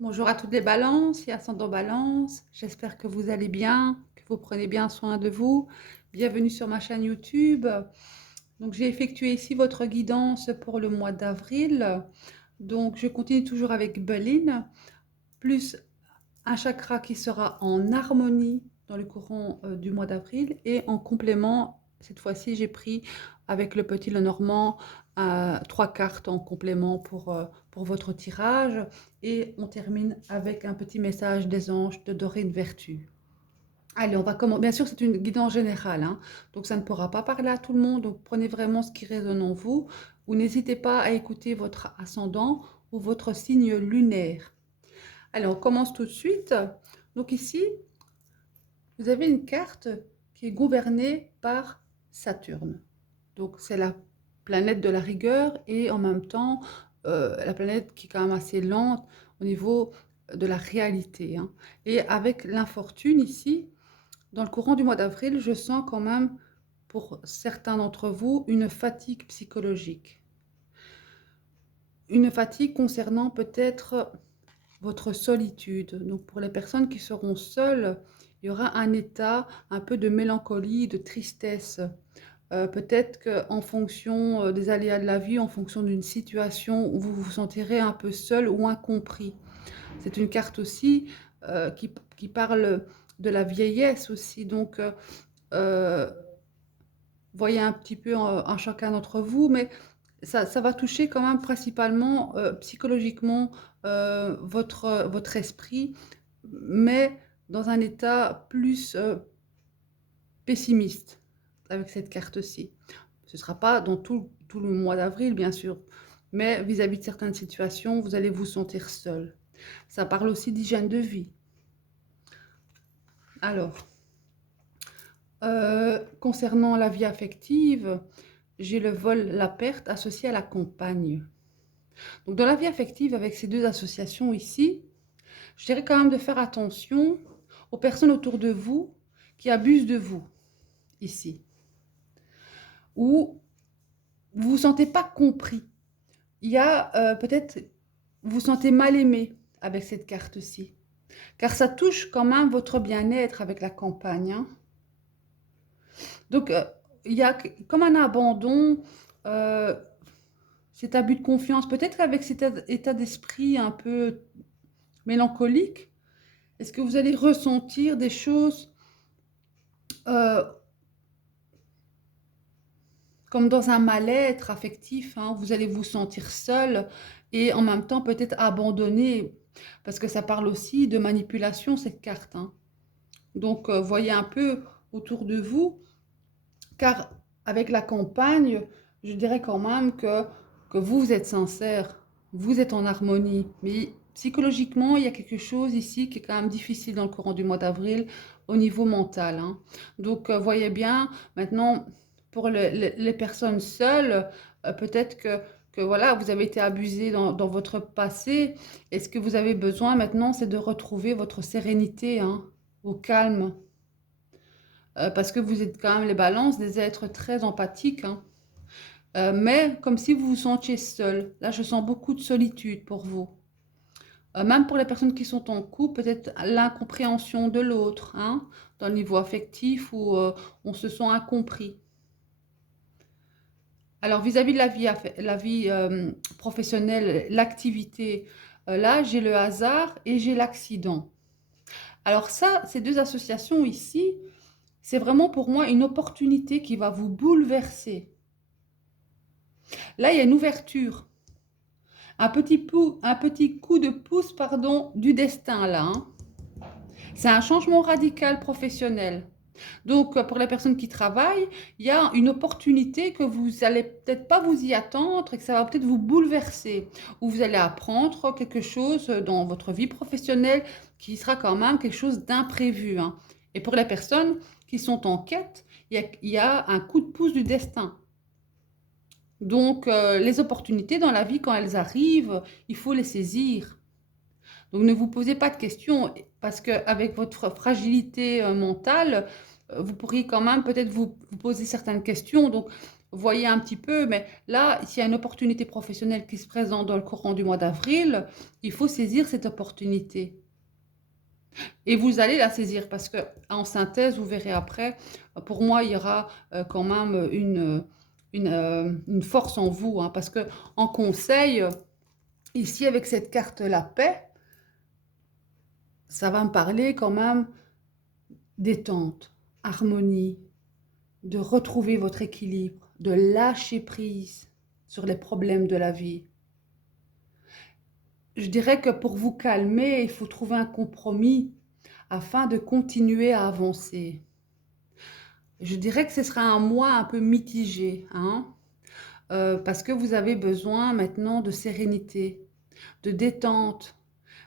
Bonjour à toutes les balances et ascendant balance. J'espère que vous allez bien, que vous prenez bien soin de vous. Bienvenue sur ma chaîne YouTube. Donc, j'ai effectué ici votre guidance pour le mois d'avril. Donc, je continue toujours avec Béline, plus un chakra qui sera en harmonie dans le courant du mois d'avril et en complément, cette fois-ci, j'ai pris avec le petit Lenormand 3 cartes en complément pour votre tirage et on termine avec un petit message des anges de Dorine Vertu. Allez, on va commencer. Bien sûr, c'est une guidance générale, hein, donc ça ne pourra pas parler à tout le monde. Donc prenez vraiment ce qui résonne en vous ou n'hésitez pas à écouter votre ascendant ou votre signe lunaire. Allez, on commence tout de suite. Donc ici, vous avez une carte qui est gouvernée par Saturne. Donc c'est la planète de la rigueur et en même temps la planète qui est quand même assez lente au niveau de la réalité, hein. Et avec l'infortune ici, dans le courant du mois d'avril, je sens quand même pour certains d'entre vous une fatigue psychologique. Une fatigue concernant peut-être votre solitude. Donc pour les personnes qui seront seules, il y aura un état un peu de mélancolie, de tristesse. Peut-être qu'en fonction des aléas de la vie, en fonction d'une situation où vous vous sentirez un peu seul ou incompris. C'est une carte aussi qui parle de la vieillesse aussi. Donc, voyez un petit peu en chacun d'entre vous, mais ça va toucher quand même principalement psychologiquement votre esprit, mais dans un état plus pessimiste avec cette carte-ci. Ce ne sera pas dans tout le mois d'avril, bien sûr, mais vis-à-vis de certaines situations, vous allez vous sentir seul. Ça parle aussi d'hygiène de vie. Alors, concernant la vie affective, j'ai le vol, la perte associée à la compagne. Donc, dans la vie affective, avec ces deux associations ici, je dirais quand même de faire attention aux personnes autour de vous qui abusent de vous, ici, ou vous vous sentez pas compris. Il y a peut-être, vous vous sentez mal aimé avec cette carte-ci, car ça touche quand même votre bien-être avec la campagne, hein. Donc, il y a comme un abandon, euh, cet abus de confiance, peut-être qu'avec cet état d'esprit un peu mélancolique, est-ce que vous allez ressentir des choses euh, comme dans un mal-être affectif, hein, vous allez vous sentir seul et en même temps peut-être abandonné, parce que ça parle aussi de manipulation, cette carte, hein. Donc, voyez un peu autour de vous, car avec la campagne, je dirais quand même que vous êtes sincère, vous êtes en harmonie, mais psychologiquement, il y a quelque chose ici qui est quand même difficile dans le courant du mois d'avril au niveau mental, hein. Donc, voyez bien, maintenant, pour les personnes seules, peut-être que voilà, vous avez été abusé dans votre passé. Et ce que vous avez besoin maintenant, c'est de retrouver votre sérénité, hein, au calme. Parce que vous êtes quand même les balances, des êtres très empathiques, hein. Mais comme si vous vous sentiez seul. Là, je sens beaucoup de solitude pour vous. Même pour les personnes qui sont en couple, peut-être l'incompréhension de l'autre, hein, dans le niveau affectif où on se sent incompris. Alors, vis-à-vis de la vie professionnelle, l'activité, là, j'ai le hasard et j'ai l'accident. Alors ça, ces deux associations ici, c'est vraiment pour moi une opportunité qui va vous bouleverser. Là, il y a une ouverture, un petit coup de pouce, pardon, du destin là, hein. C'est un changement radical professionnel. Donc, pour les personnes qui travaillent, il y a une opportunité que vous allez peut-être pas vous y attendre et que ça va peut-être vous bouleverser. Ou vous allez apprendre quelque chose dans votre vie professionnelle qui sera quand même quelque chose d'imprévu, hein. Et pour les personnes qui sont en quête, il y a un coup de pouce du destin. Donc, les opportunités dans la vie, quand elles arrivent, il faut les saisir. Donc, ne vous posez pas de questions, parce qu'avec votre fragilité mentale, vous pourriez quand même peut-être vous poser certaines questions. Donc, voyez un petit peu, mais là, s'il y a une opportunité professionnelle qui se présente dans le courant du mois d'avril, il faut saisir cette opportunité. Et vous allez la saisir parce que en synthèse, vous verrez après, pour moi, il y aura quand même une force en vous, hein, parce que en conseil, ici avec cette carte la paix, ça va me parler quand même détente, harmonie, de retrouver votre équilibre, de lâcher prise sur les problèmes de la vie. Je dirais que pour vous calmer, il faut trouver un compromis afin de continuer à avancer. Je dirais que ce sera un mois un peu mitigé, hein, parce que vous avez besoin maintenant de sérénité, de détente,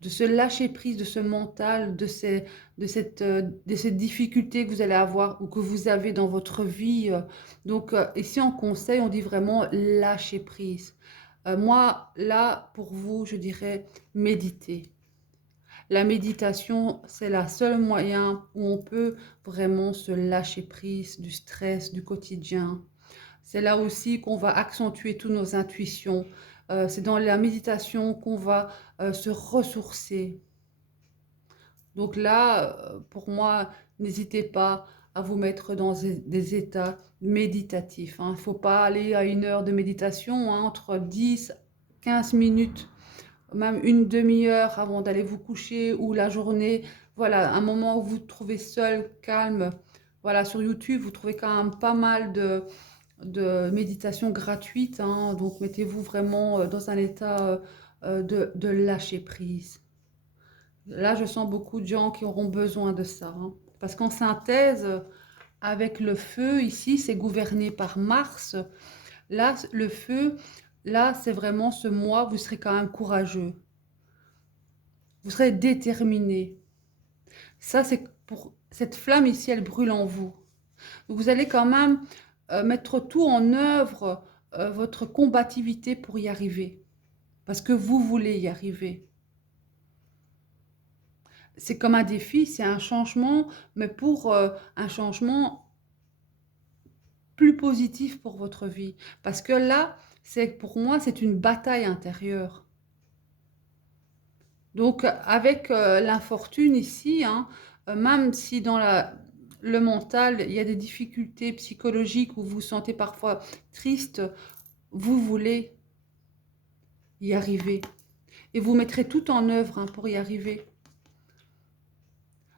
de se lâcher prise de ce mental, de ces difficultés que vous allez avoir ou que vous avez dans votre vie. Donc, ici en conseil, on dit vraiment lâcher prise. Moi, là, pour vous, je dirais méditer. La méditation, c'est le seul moyen où on peut vraiment se lâcher prise du stress du quotidien. C'est là aussi qu'on va accentuer toutes nos intuitions. C'est dans la méditation qu'on va se ressourcer. Donc là, pour moi, n'hésitez pas à vous mettre dans des états méditatifs, hein. Il ne faut pas aller à 1 heure de méditation, hein, entre 10, 15 minutes, même une demi-heure avant d'aller vous coucher ou la journée. Voilà, un moment où vous vous trouvez seul, calme. Voilà, sur YouTube, vous trouvez quand même pas mal de méditation gratuite, hein. Donc mettez-vous vraiment dans un état de lâcher prise. Là, je sens beaucoup de gens qui auront besoin de ça, hein. Parce qu'en synthèse, avec le feu, ici, c'est gouverné par Mars. Là, le feu, là, c'est vraiment ce mois, vous serez quand même courageux. Vous serez déterminé. Ça, c'est pour cette flamme ici, elle brûle en vous. Donc, vous allez quand même mettre tout en œuvre, votre combativité pour y arriver. Parce que vous voulez y arriver. C'est comme un défi, c'est un changement, mais pour un changement plus positif pour votre vie. Parce que là, c'est pour moi, c'est une bataille intérieure. Donc, avec l'infortune ici, hein, même si dans le mental, il y a des difficultés psychologiques où vous vous sentez parfois triste, vous voulez y arriver. Et vous mettrez tout en œuvre, hein, pour y arriver.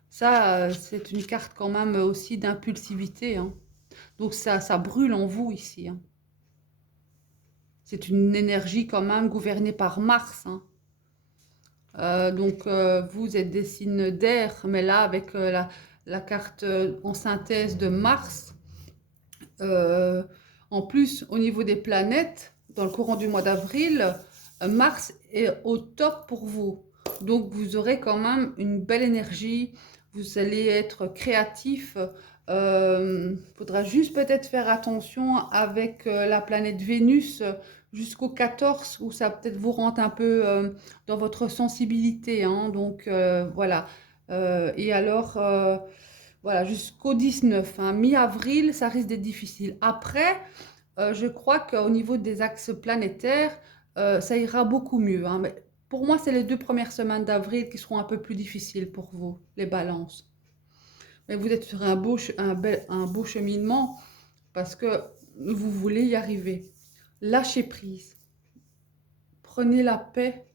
Ça, c'est une carte quand même aussi d'impulsivité, hein. Donc ça brûle en vous ici, hein. C'est une énergie quand même gouvernée par Mars, hein. Donc vous êtes des signes d'air, mais là avec la carte en synthèse de Mars, euh, en plus au niveau des planètes, dans le courant du mois d'avril, Mars est au top pour vous. Donc vous aurez quand même une belle énergie, vous allez être créatif. Faudra juste peut-être faire attention avec la planète Vénus jusqu'au 14 où ça peut-être vous rentre un peu dans votre sensibilité, hein. Donc voilà. Et alors voilà, jusqu'au 19, hein, mi-avril, ça risque d'être difficile. Après, je crois qu'au niveau des axes planétaires, ça ira beaucoup mieux, hein. Mais pour moi, c'est les 2 premières semaines d'avril qui seront un peu plus difficiles pour vous, les balances. Mais vous êtes sur un beau cheminement parce que vous voulez y arriver. Lâchez prise. Prenez la paix,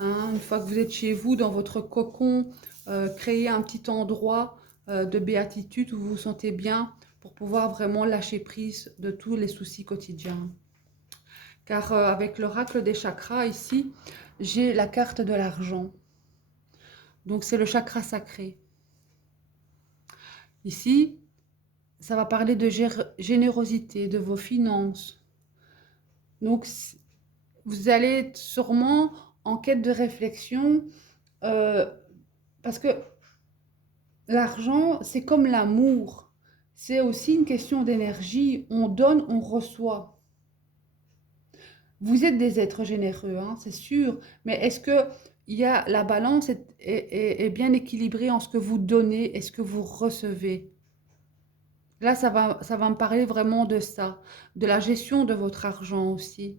hein, une fois que vous êtes chez vous, dans votre cocon, créez un petit endroit de béatitude où vous vous sentez bien pour pouvoir vraiment lâcher prise de tous les soucis quotidiens. Car avec l'oracle des chakras ici, j'ai la carte de l'argent. Donc c'est le chakra sacré. Ici, ça va parler de générosité, de vos finances. Donc vous allez être sûrement en quête de réflexion parce que l'argent, c'est comme l'amour. C'est aussi une question d'énergie. On donne, on reçoit. Vous êtes des êtres généreux, hein, c'est sûr. Mais est-ce que la balance est bien équilibrée en ce que vous donnez et ce que vous recevez? Là, ça va me parler vraiment de ça, de la gestion de votre argent aussi.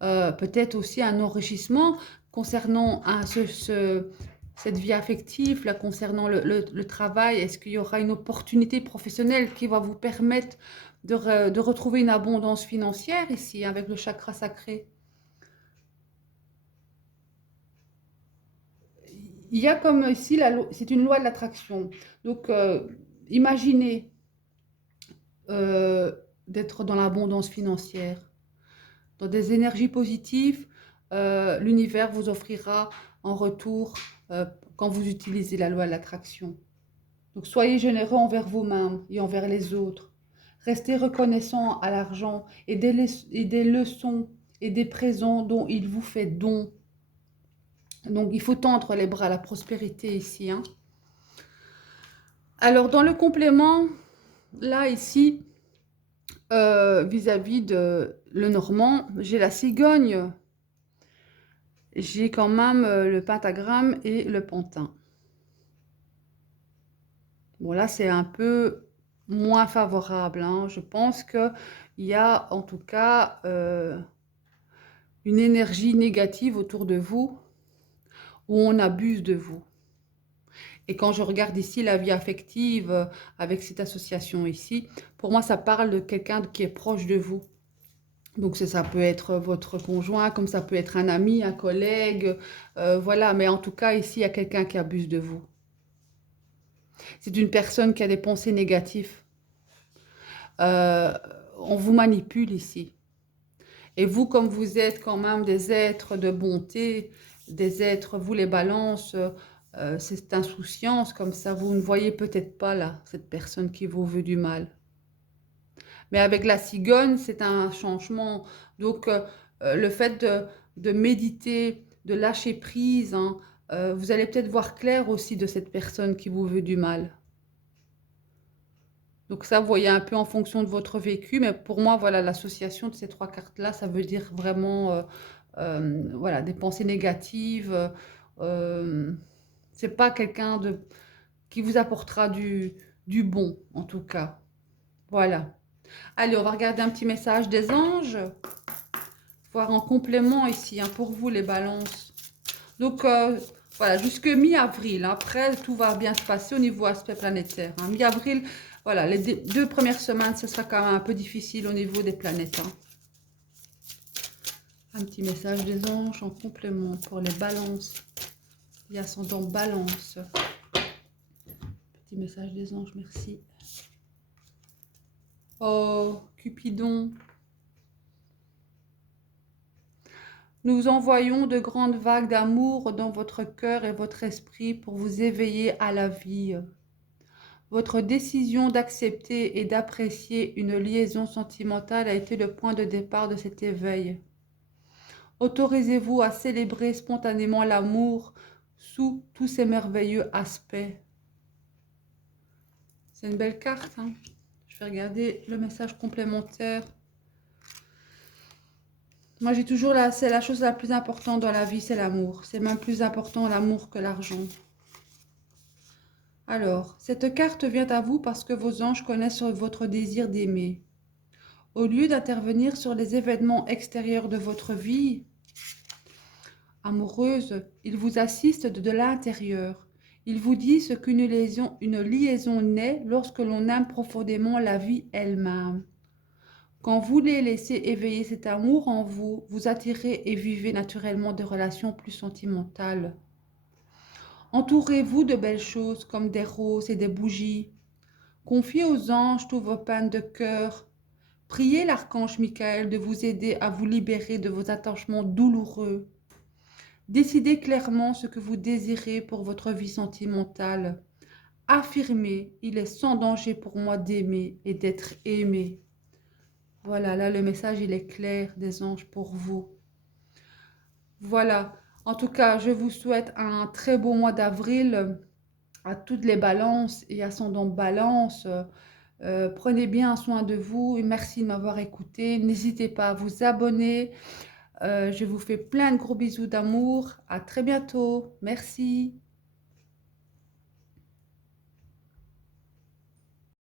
Peut-être aussi un enrichissement concernant cette vie affective, là, concernant le travail. Est-ce qu'il y aura une opportunité professionnelle qui va vous permettre de retrouver une abondance financière ici, avec le chakra sacré? Il y a comme ici, c'est une loi de l'attraction. Donc, imaginez euh, d'être dans l'abondance financière, dans des énergies positives. L'univers vous offrira en retour quand vous utilisez la loi de l'attraction. Donc, soyez généreux envers vous-même et envers les autres. Restez reconnaissant à l'argent et des leçons et des présents dont il vous fait don. Donc, il faut tendre les bras à la prospérité ici, hein. Alors, dans le complément, là, ici, vis-à-vis de le normand, j'ai la cigogne, j'ai quand même le pentagramme et le pantin. Bon, là, c'est un peu moins favorable, hein. Je pense qu'il y a en tout cas une énergie négative autour de vous où on abuse de vous. Et quand je regarde ici la vie affective avec cette association ici, pour moi, ça parle de quelqu'un qui est proche de vous. Donc ça peut être votre conjoint, comme ça peut être un ami, un collègue, voilà. Mais en tout cas, ici, il y a quelqu'un qui abuse de vous. C'est une personne qui a des pensées négatives. Euh, on vous manipule ici. Et vous, comme vous êtes quand même des êtres de bonté, des êtres, vous les balances, c'est insouciance, comme ça, vous ne voyez peut-être pas là, cette personne qui vous veut du mal. Mais avec la cigogne, c'est un changement. Donc, le fait de méditer, de lâcher prise, hein, vous allez peut-être voir clair aussi de cette personne qui vous veut du mal. Donc ça, vous voyez un peu en fonction de votre vécu, mais pour moi, voilà, l'association de ces trois cartes-là, ça veut dire vraiment, voilà, des pensées négatives. Euh, c'est pas quelqu'un qui vous apportera du bon, en tout cas. Voilà. Allez, on va regarder un petit message des anges, voir en complément ici, hein, pour vous les balances. Donc, voilà, jusque mi-avril. Après, tout va bien se passer au niveau aspect planétaire, hein. Mi-avril, voilà, les deux premières semaines, ce sera quand même un peu difficile au niveau des planètes, hein. Un petit message des anges en complément pour les balances. Et ascendant balance. Petit message des anges, merci. Oh, Cupidon. Nous envoyons de grandes vagues d'amour dans votre cœur et votre esprit pour vous éveiller à la vie. Votre décision d'accepter et d'apprécier une liaison sentimentale a été le point de départ de cet éveil. Autorisez-vous à célébrer spontanément l'amour sous tous ses merveilleux aspects. C'est une belle carte, hein. Je vais regarder le message complémentaire. Moi, j'ai toujours c'est la chose la plus importante dans la vie, c'est l'amour. C'est même plus important l'amour que l'argent. Alors, cette carte vient à vous parce que vos anges connaissent votre désir d'aimer. Au lieu d'intervenir sur les événements extérieurs de votre vie amoureuse, ils vous assistent de l'intérieur. Ils vous disent qu'une liaison naît lorsque l'on aime profondément la vie elle-même. Quand vous les laissez éveiller cet amour en vous, vous attirez et vivez naturellement des relations plus sentimentales. Entourez-vous de belles choses comme des roses et des bougies. Confiez aux anges tous vos peines de cœur. Priez l'archange Michael de vous aider à vous libérer de vos attachements douloureux. Décidez clairement ce que vous désirez pour votre vie sentimentale. Affirmez, il est sans danger pour moi d'aimer et d'être aimé. Voilà, là le message il est clair des anges pour vous. Voilà, en tout cas, je vous souhaite un très beau mois d'avril à toutes les balances et ascendant balance. Prenez bien soin de vous et merci de m'avoir écouté. N'hésitez pas à vous abonner. Je vous fais plein de gros bisous d'amour. À très bientôt. Merci.